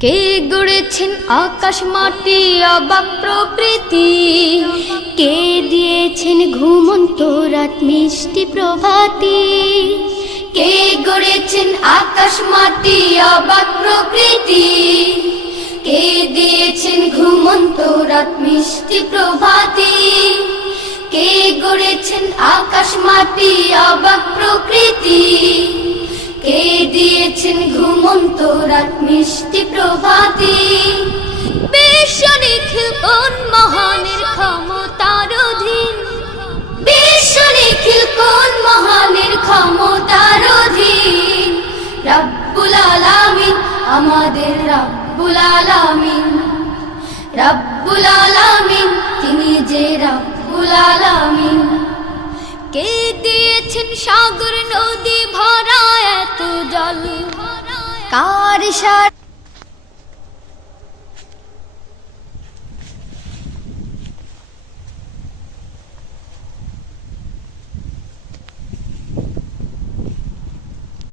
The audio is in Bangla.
কে গড়েছেন আকাশ মাটি অবাক প্রকৃতি, কে দিয়েছেন ঘুমন্ত রাত মিষ্টি প্রভাতি। কে গড়েছেন আকাশ মাটি অবাক প্রকৃতি, কে দিয়েছেন ঘুমন্ত রাত মিষ্টি প্রভাতি। কে গড়েছেন আকাশ মাটি অবাক প্রকৃতি, কে দিয়েছেন ঘুমন্ত রাত মিষ্টি প্রভাতি। বিশ্ব নিখিল কোন মহানের ক্ষমতার অধীন, বিশ্ব নিখিল কোন মহানের ক্ষমতার অধীন। রব্বুল আলামিন আমাদের রব্বুল আলামিন, রব্বুল আলামিন তিনি যে রব্বুল আলামিন। কে দিয়েছেন সাগর নদী ভরা এত জল, কার ইশারায়